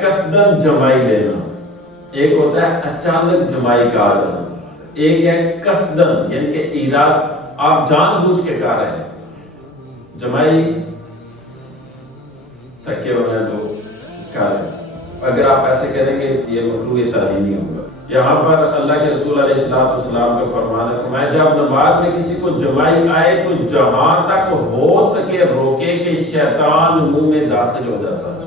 कसदन जमाई लेना, एक होता है अचानक जमाई का आ जाना, एक है कसदन यानी कि इराद, आप जानबूझ के कर रहे हैं। जमाई थके हो रहे हैं तो कर, अगर आप ऐसे करेंगे तो ये मकरूह तालीमी होगा। यहाँ पर अल्लाह के रसूल अलैहिस्सलाम का फरमान है, फरमाया जब नमाज में किसी को जमाई आए तो जहां तक हो सके रोके कि शैतान मुंह में दाखिल हो जाता है।